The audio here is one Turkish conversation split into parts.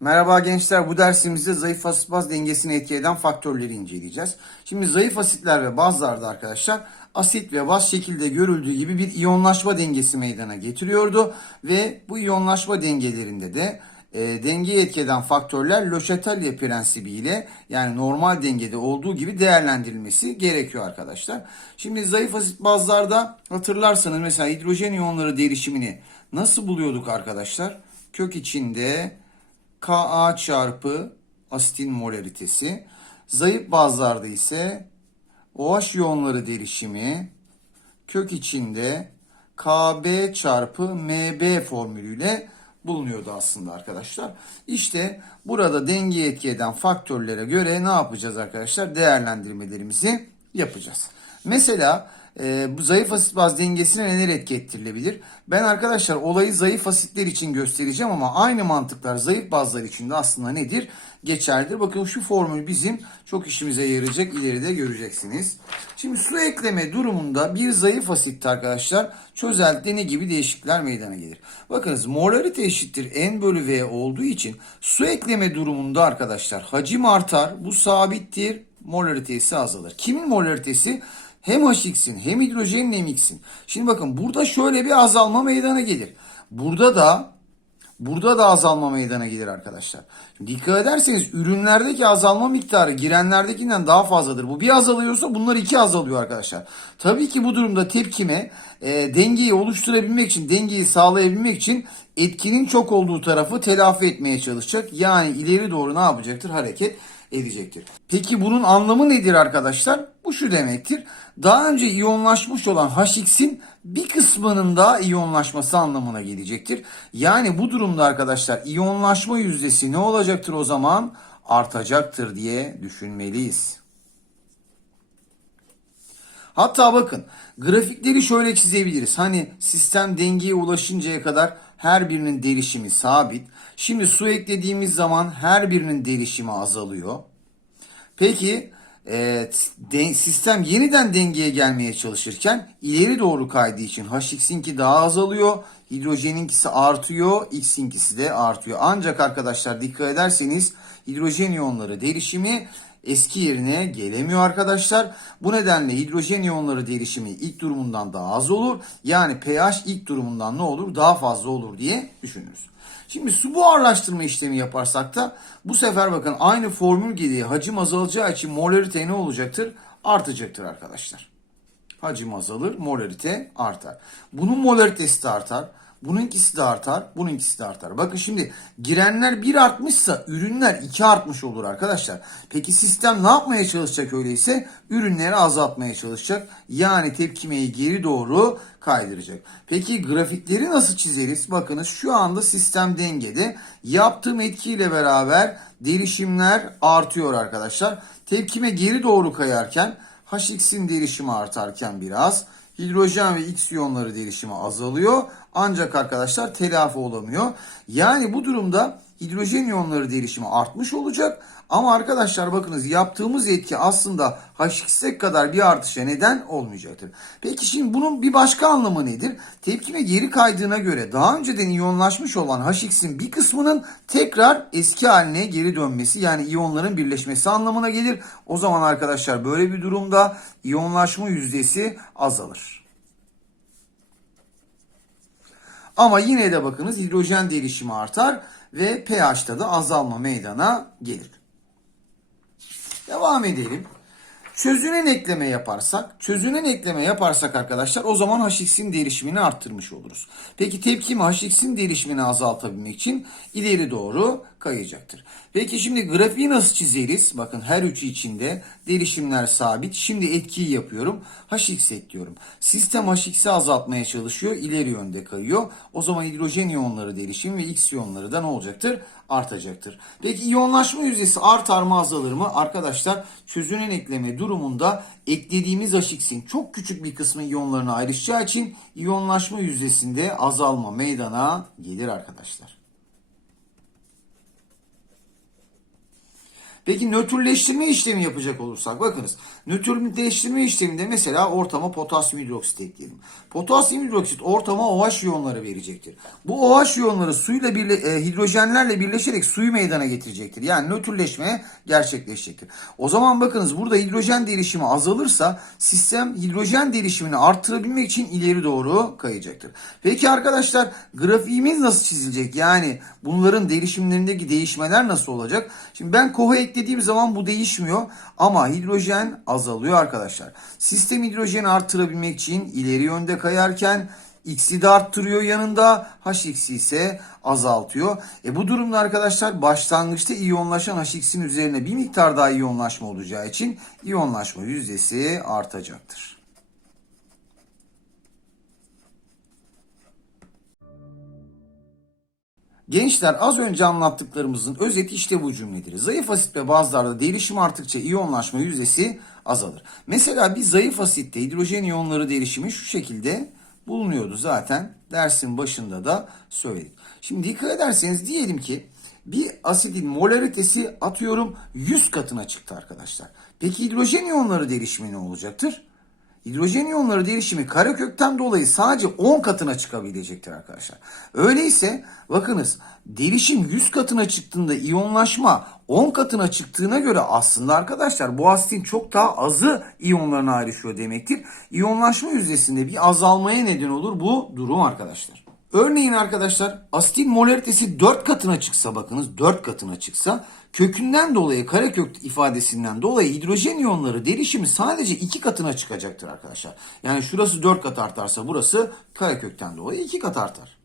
Merhaba gençler, bu dersimizde zayıf asit baz dengesini etki faktörleri inceleyeceğiz. Şimdi zayıf asitler ve bazlarda arkadaşlar asit ve baz şekilde görüldüğü gibi bir iyonlaşma dengesi meydana getiriyordu. Ve bu iyonlaşma dengelerinde de e, dengeyi etki eden faktörler Löchetellier prensibi ile yani normal dengede olduğu gibi değerlendirilmesi gerekiyor arkadaşlar. Şimdi zayıf asit bazlarda hatırlarsanız mesela hidrojen iyonları derişimini nasıl buluyorduk arkadaşlar? Kök içinde Ka çarpı asitin molaritesi. Zayıf bazlarda ise OH iyonları derişimi kök içinde Kb çarpı Mb formülüyle bulunuyordu aslında arkadaşlar. İşte burada dengeyi etki eden faktörlere göre ne yapacağız arkadaşlar? Değerlendirmelerimizi yapacağız. Mesela e, bu zayıf asit baz dengesine neler etki ettirilebilir? Ben arkadaşlar olayı zayıf asitler için göstereceğim ama aynı mantıklar zayıf bazlar için de aslında nedir? Geçerlidir. Bakın şu formül bizim çok işimize yarayacak ileride göreceksiniz. Şimdi su ekleme durumunda bir zayıf asitte arkadaşlar çözeltide ne gibi değişiklikler meydana gelir? Bakınız molarite eşittir n bölü v olduğu için su ekleme durumunda arkadaşlar hacim artar. Bu sabittir. Molaritesi azalır. Kimin molaritesi? Hem H2'in hem hidrojenin hem X'in. Şimdi bakın burada şöyle bir azalma meydana gelir. Burada da burada da azalma meydana gelir arkadaşlar. Şimdi dikkat ederseniz ürünlerdeki azalma miktarı girenlerdekinden daha fazladır. Bu bir azalıyorsa bunlar iki azalıyor arkadaşlar. Tabii ki bu durumda tepkime e, dengeyi oluşturabilmek için, dengeyi sağlayabilmek için etkinin çok olduğu tarafı telafi etmeye çalışacak. Yani ileri doğru ne yapacaktır? Hareket edecektir. Peki bunun anlamı nedir arkadaşlar? Bu şu demektir. Daha önce iyonlaşmış olan HX'in bir kısmının daha iyonlaşması anlamına gelecektir. Yani bu durumda arkadaşlar iyonlaşma yüzdesi ne olacaktır o zaman? Artacaktır diye düşünmeliyiz. Hatta bakın grafikleri şöyle çizebiliriz. Hani sistem dengeye ulaşıncaya kadar her birinin derişimi sabit. Şimdi su eklediğimiz zaman her birinin derişimi azalıyor. Peki sistem yeniden dengeye gelmeye çalışırken ileri doğru kaydığı için HX'inki daha azalıyor. Hidrojeninkisi artıyor. X'inkisi de artıyor. Ancak arkadaşlar dikkat ederseniz hidrojen iyonları derişimi eski yerine gelemiyor arkadaşlar. Bu nedenle hidrojen iyonları derişimi ilk durumundan daha az olur. Yani pH ilk durumundan ne olur? Daha fazla olur diye düşünürüz. Şimdi su buharlaştırma işlemi yaparsak da bu sefer bakın aynı formül gereği hacim azalacağı için molarite ne olacaktır? Artacaktır arkadaşlar. Hacim azalır, molarite artar. Bunun molaritesi de artar. Bununkisi de artar, bununkisi de artar. Bakın şimdi girenler 1 artmışsa ürünler 2 artmış olur arkadaşlar. Peki sistem ne yapmaya çalışacak öyleyse? Ürünleri azaltmaya çalışacak. Yani tepkimeyi geri doğru kaydıracak. Peki grafikleri nasıl çizeriz? Bakınız şu anda sistem dengede. Yaptığım etkiyle beraber derişimler artıyor arkadaşlar. Tepkime geri doğru kayarken HX'in derişimi artarken biraz hidrojen ve X iyonları derişimi azalıyor. Ancak arkadaşlar telafi olamıyor. Yani bu durumda hidrojen iyonları derişimi artmış olacak. Ama arkadaşlar bakınız yaptığımız etki aslında H2'ye kadar bir artışa neden olmayacaktır. Peki şimdi bunun bir başka anlamı nedir? Tepkime geri kaydığına göre daha önceden iyonlaşmış olan HX'in bir kısmının tekrar eski haline geri dönmesi yani iyonların birleşmesi anlamına gelir. O zaman arkadaşlar böyle bir durumda iyonlaşma yüzdesi azalır. Ama yine de bakınız hidrojen derişimi artar ve pH'ta da azalma meydana gelir. Devam edelim. Çözünen ekleme yaparsak, çözünen ekleme yaparsak arkadaşlar o zaman HX'in derişimini arttırmış oluruz. Peki tepkimi HX'in derişimini azaltabilmek için ileri doğru kayacaktır. Peki şimdi grafiği nasıl çizeriz? Bakın her üçü içinde derişimler sabit. Şimdi etkiyi yapıyorum. HX ekliyorum. Sistem HX'i azaltmaya çalışıyor. ileri yönde kayıyor. O zaman hidrojen iyonları derişim ve X iyonları da ne olacaktır? Artacaktır. Peki iyonlaşma yüzdesi artar mı azalır mı? Arkadaşlar çözünen ekleme durumunda eklediğimiz HX'in çok küçük bir kısmı iyonlarına ayrışacağı için iyonlaşma yüzdesinde azalma meydana gelir arkadaşlar. Peki nötrleştirme işlemi yapacak olursak bakınız. Nötrleştirme işleminde mesela ortama potasyum hidroksit ekleyelim. Potasyum hidroksit ortama OH iyonları verecektir. Bu OH iyonları suyla birle, e, hidrojenlerle birleşerek suyu meydana getirecektir. Yani nötrleşme gerçekleşecektir. O zaman bakınız burada hidrojen derişimi azalırsa sistem hidrojen derişimini arttırabilmek için ileri doğru kayacaktır. Peki arkadaşlar grafiğimiz nasıl çizilecek? Yani bunların derişimlerindeki değişmeler nasıl olacak? Şimdi ben koha eklediğim zaman bu değişmiyor ama hidrojen azalıyor arkadaşlar. Sistem hidrojeni arttırabilmek için ileri yönde kayarken X'i de arttırıyor yanında. HX'i ise azaltıyor. E bu durumda arkadaşlar başlangıçta iyonlaşan HX'in üzerine bir miktar daha iyonlaşma olacağı için iyonlaşma yüzdesi artacaktır. Gençler az önce anlattıklarımızın özeti işte bu cümledir. Zayıf asit ve bazlarda derişim arttıkça iyonlaşma yüzdesi azalır. Mesela bir zayıf asitte hidrojen iyonları derişimi şu şekilde bulunuyordu zaten. Dersin başında da söyledik. Şimdi dikkat ederseniz diyelim ki bir asidin molaritesi atıyorum 100 katına çıktı arkadaşlar. Peki hidrojen iyonları derişimi ne olacaktır? Hidrojen iyonları derişimi karekökten dolayı sadece 10 katına çıkabilecektir arkadaşlar. Öyleyse bakınız derişim 100 katına çıktığında iyonlaşma 10 katına çıktığına göre aslında arkadaşlar bu asitin çok daha azı iyonlarına ayrışıyor demektir. İyonlaşma yüzdesinde bir azalmaya neden olur bu durum arkadaşlar. Örneğin arkadaşlar asitin molaritesi 4 katına çıksa bakınız 4 katına çıksa kökünden dolayı karekök ifadesinden dolayı hidrojen iyonları derişimi sadece 2 katına çıkacaktır arkadaşlar. Yani şurası 4 kat artarsa burası karekökten dolayı 2 kat artar.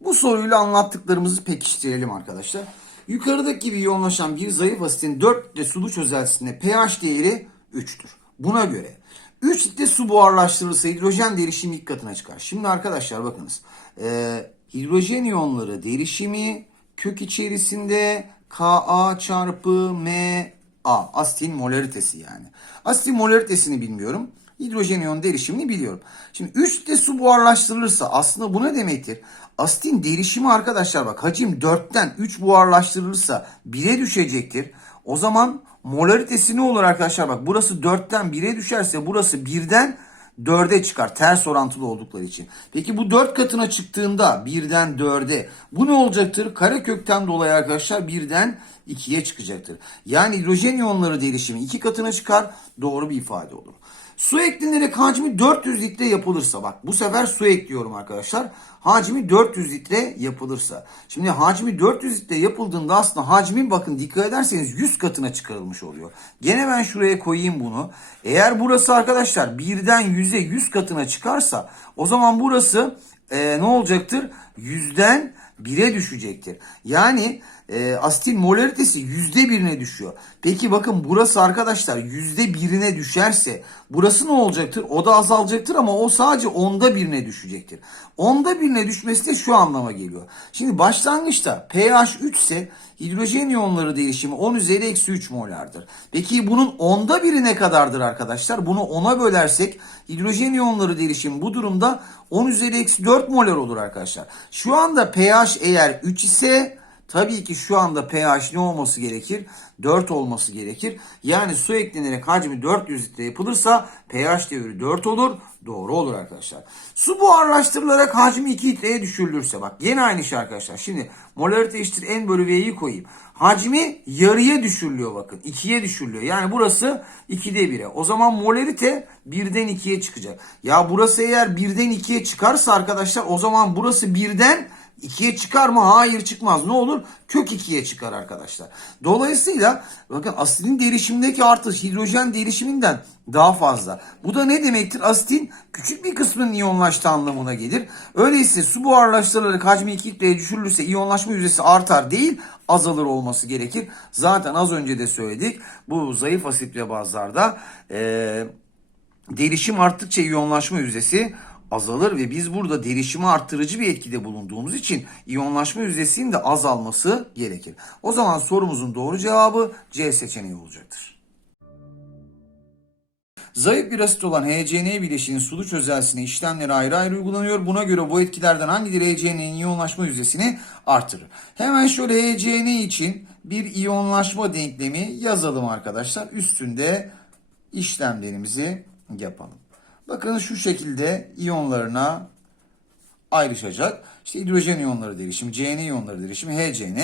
Bu soruyla anlattıklarımızı pekiştirelim arkadaşlar. Yukarıdaki gibi yoğunlaşan bir zayıf asitin 4 litre sulu çözeltisinde pH değeri 3'tür. Buna göre 3 litre su buharlaştırılırsa hidrojen derişimi ilk katına çıkar. Şimdi arkadaşlar bakınız. E, hidrojen iyonları derişimi kök içerisinde Ka çarpı Ma asitin molaritesi yani. Asitin molaritesini bilmiyorum. Hidrojen iyon derişimini biliyorum. Şimdi 3 litre su buharlaştırılırsa aslında bu ne demektir? Asitin derişimi arkadaşlar bak hacim 4'ten 3 buharlaştırılırsa 1'e düşecektir. O zaman molaritesi ne olur arkadaşlar? Bak burası 4'ten 1'e düşerse burası 1'den 4'e çıkar ters orantılı oldukları için. Peki bu 4 katına çıktığında 1'den 4'e bu ne olacaktır? Karekökten dolayı arkadaşlar 1'den 2'ye çıkacaktır. Yani hidrojen iyonları derişimi 2 katına çıkar. Doğru bir ifade olur. Su eklenerek hacmi 400 litre yapılırsa bak bu sefer su ekliyorum arkadaşlar. Hacmi 400 litre yapılırsa. Şimdi hacmi 400 litre yapıldığında aslında hacmin bakın dikkat ederseniz 100 katına çıkarılmış oluyor. Gene ben şuraya koyayım bunu. Eğer burası arkadaşlar birden 100'e 100 katına çıkarsa o zaman burası e, ne olacaktır? 100'den 1'e düşecektir. Yani e, asitin molaritesi yüzde birine düşüyor. Peki bakın burası arkadaşlar yüzde birine düşerse burası ne olacaktır? O da azalacaktır ama o sadece onda birine düşecektir. Onda birine düşmesi de şu anlama geliyor. Şimdi başlangıçta pH 3 ise hidrojen iyonları değişimi 10 üzeri eksi 3 molardır. Peki bunun onda biri ne kadardır arkadaşlar? Bunu 10'a bölersek hidrojen iyonları değişimi bu durumda 10 üzeri eksi 4 molar olur arkadaşlar. Şu anda pH eğer 3 ise Tabii ki şu anda pH ne olması gerekir? 4 olması gerekir. Yani su eklenerek hacmi 400 litre yapılırsa pH değeri 4 olur. Doğru olur arkadaşlar. Su buharlaştırılarak hacmi 2 litreye düşürülürse bak yine aynı şey arkadaşlar. Şimdi molarite eşittir n bölü v'yi koyayım. Hacmi yarıya düşürülüyor bakın. 2'ye düşürülüyor. Yani burası 2'de 1'e. O zaman molarite 1'den 2'ye çıkacak. Ya burası eğer 1'den 2'ye çıkarsa arkadaşlar o zaman burası 1'den 2'ye çıkar mı? Hayır çıkmaz. Ne olur? Kök 2'ye çıkar arkadaşlar. Dolayısıyla bakın asitin derişimindeki artış hidrojen derişiminden daha fazla. Bu da ne demektir? Asitin küçük bir kısmının iyonlaştığı anlamına gelir. Öyleyse su buharlaştırılarak hacmi 2 litreye düşürülürse iyonlaşma yüzdesi artar değil azalır olması gerekir. Zaten az önce de söyledik. Bu zayıf asit ve bazlarda ee, derişim arttıkça iyonlaşma yüzdesi azalır ve biz burada derişimi arttırıcı bir etkide bulunduğumuz için iyonlaşma yüzdesinin de azalması gerekir. O zaman sorumuzun doğru cevabı C seçeneği olacaktır. Zayıf bir asit olan HCN bileşiğinin sulu çözelsine işlemleri ayrı ayrı uygulanıyor. Buna göre bu etkilerden hangileri HCN'nin iyonlaşma yüzdesini artırır? Hemen şöyle HCN için bir iyonlaşma denklemi yazalım arkadaşlar. Üstünde işlemlerimizi yapalım. Bakın şu şekilde iyonlarına ayrışacak. İşte hidrojen iyonları derişimi, CN iyonları derişimi, HCN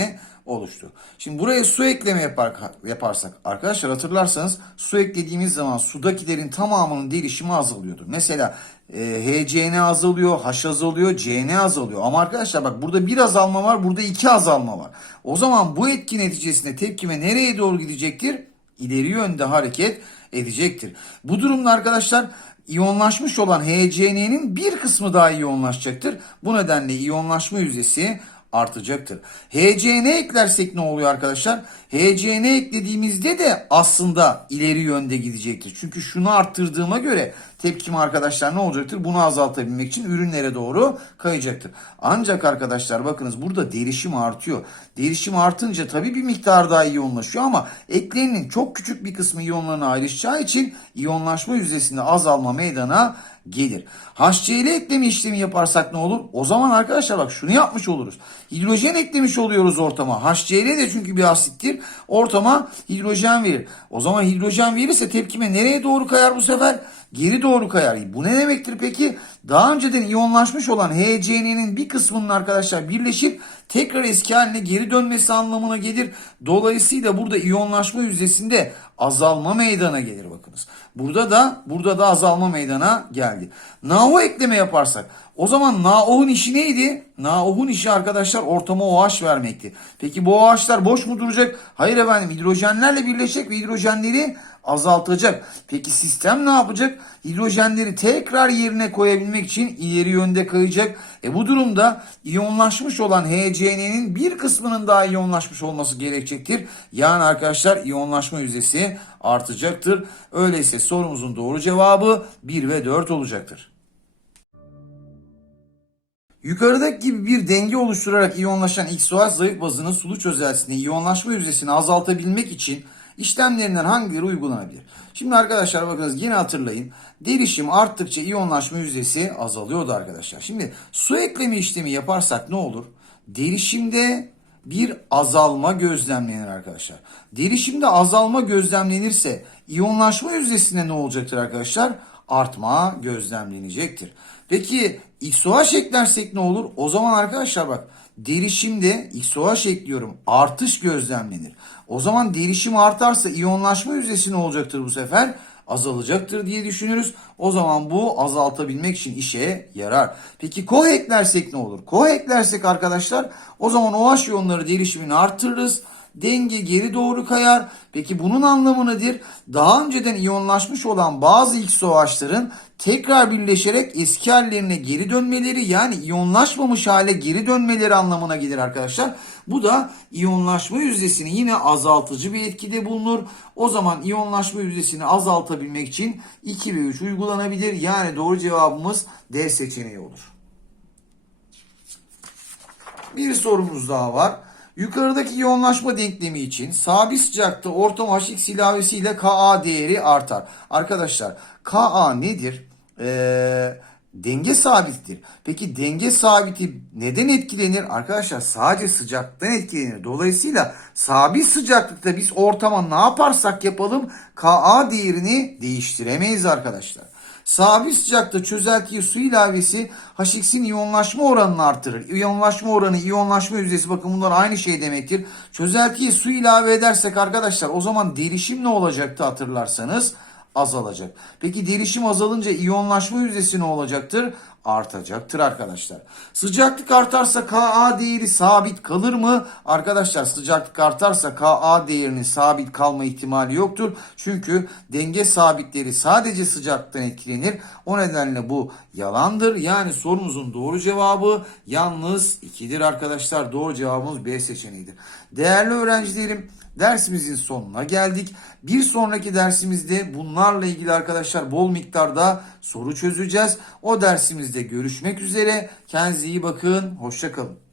oluştu. Şimdi buraya su ekleme yapar, yaparsak arkadaşlar hatırlarsanız su eklediğimiz zaman sudakilerin tamamının derişimi azalıyordu. Mesela e, HCN azalıyor, H azalıyor, CN azalıyor. Ama arkadaşlar bak burada bir azalma var, burada iki azalma var. O zaman bu etki neticesinde tepkime nereye doğru gidecektir? İleri yönde hareket edecektir. Bu durumda arkadaşlar iyonlaşmış olan HCN'nin bir kısmı daha iyonlaşacaktır. Bu nedenle iyonlaşma yüzdesi artacaktır. HCN eklersek ne oluyor arkadaşlar? HCN eklediğimizde de aslında ileri yönde gidecektir. Çünkü şunu arttırdığıma göre tepkim arkadaşlar ne olacaktır? Bunu azaltabilmek için ürünlere doğru kayacaktır. Ancak arkadaşlar bakınız burada derişim artıyor. Derişim artınca tabii bir miktar daha iyonlaşıyor ama eklerinin çok küçük bir kısmı iyonlarına ayrışacağı için iyonlaşma yüzdesinde azalma meydana gelir. HCl ekleme işlemi yaparsak ne olur? O zaman arkadaşlar bak şunu yapmış oluruz. Hidrojen eklemiş oluyoruz ortama. HCl de çünkü bir asittir. Ortama hidrojen verir. O zaman hidrojen verirse tepkime nereye doğru kayar bu sefer? Geri doğru kayar. Bu ne demektir peki? Daha önceden iyonlaşmış olan HCn'nin bir kısmının arkadaşlar birleşip tekrar eski haline geri dönmesi anlamına gelir. Dolayısıyla burada iyonlaşma yüzdesinde azalma meydana gelir bakınız. Burada da burada da azalma meydana geldi. NaO ekleme yaparsak o zaman NaO'nun işi neydi? NaO'nun işi arkadaşlar ortama OH vermekti. Peki bu OH'lar boş mu duracak? Hayır efendim hidrojenlerle birleşecek ve hidrojenleri azaltacak. Peki sistem ne yapacak? Hidrojenleri tekrar yerine koyabilmek için ileri yönde kayacak. E bu durumda iyonlaşmış olan HCN'nin bir kısmının daha iyonlaşmış olması gerekecektir. Yani arkadaşlar iyonlaşma yüzdesi artacaktır. Öyleyse sorumuzun doğru cevabı 1 ve 4 olacaktır. Yukarıdaki gibi bir denge oluşturarak iyonlaşan XOH zayıf bazının sulu çözelsinde iyonlaşma yüzdesini azaltabilmek için işlemlerinden hangileri uygulanabilir? Şimdi arkadaşlar bakınız yine hatırlayın. Derişim arttıkça iyonlaşma yüzdesi azalıyordu arkadaşlar. Şimdi su ekleme işlemi yaparsak ne olur? Derişimde bir azalma gözlemlenir arkadaşlar. Derişimde azalma gözlemlenirse iyonlaşma yüzdesinde ne olacaktır arkadaşlar? Artma gözlemlenecektir. Peki XOH eklersek ne olur? O zaman arkadaşlar bak derişimde XOH ekliyorum. Artış gözlemlenir. O zaman derişim artarsa iyonlaşma yüzdesi ne olacaktır bu sefer? azalacaktır diye düşünürüz. O zaman bu azaltabilmek için işe yarar. Peki koh eklersek ne olur? Koh eklersek arkadaşlar o zaman OH iyonları derişimini arttırırız. Denge geri doğru kayar. Peki bunun anlamı nedir? Daha önceden iyonlaşmış olan bazı XOH'ların tekrar birleşerek eski hallerine geri dönmeleri yani iyonlaşmamış hale geri dönmeleri anlamına gelir arkadaşlar. Bu da iyonlaşma yüzdesini yine azaltıcı bir etkide bulunur. O zaman iyonlaşma yüzdesini azaltabilmek için 2 ve 3 uygulanabilir. Yani doğru cevabımız D seçeneği olur. Bir sorumuz daha var. Yukarıdaki yoğunlaşma denklemi için sabit sıcakta ortam Hx ilavesiyle Ka değeri artar. Arkadaşlar Ka nedir? Ee, denge sabittir. Peki denge sabiti neden etkilenir? Arkadaşlar sadece sıcaklıktan etkilenir. Dolayısıyla sabit sıcaklıkta biz ortama ne yaparsak yapalım Ka değerini değiştiremeyiz arkadaşlar. Sabit sıcakta çözeltiye su ilavesi H2'in iyonlaşma oranını artırır. İyonlaşma oranı, iyonlaşma yüzdesi bakın bunlar aynı şey demektir. Çözeltiye su ilave edersek arkadaşlar o zaman derişim ne olacaktı hatırlarsanız? Azalacak. Peki derişim azalınca iyonlaşma yüzdesi ne olacaktır? Artacaktır arkadaşlar. Sıcaklık artarsa Ka değeri sabit kalır mı? Arkadaşlar sıcaklık artarsa Ka değerinin sabit kalma ihtimali yoktur. Çünkü denge sabitleri sadece sıcaklıktan etkilenir. O nedenle bu yalandır. Yani sorumuzun doğru cevabı yalnız 2'dir arkadaşlar. Doğru cevabımız B seçeneğidir. Değerli öğrencilerim dersimizin sonuna geldik. Bir sonraki dersimizde bunlarla ilgili arkadaşlar bol miktarda soru çözeceğiz. O dersimizde görüşmek üzere. Kendinize iyi bakın. Hoşçakalın.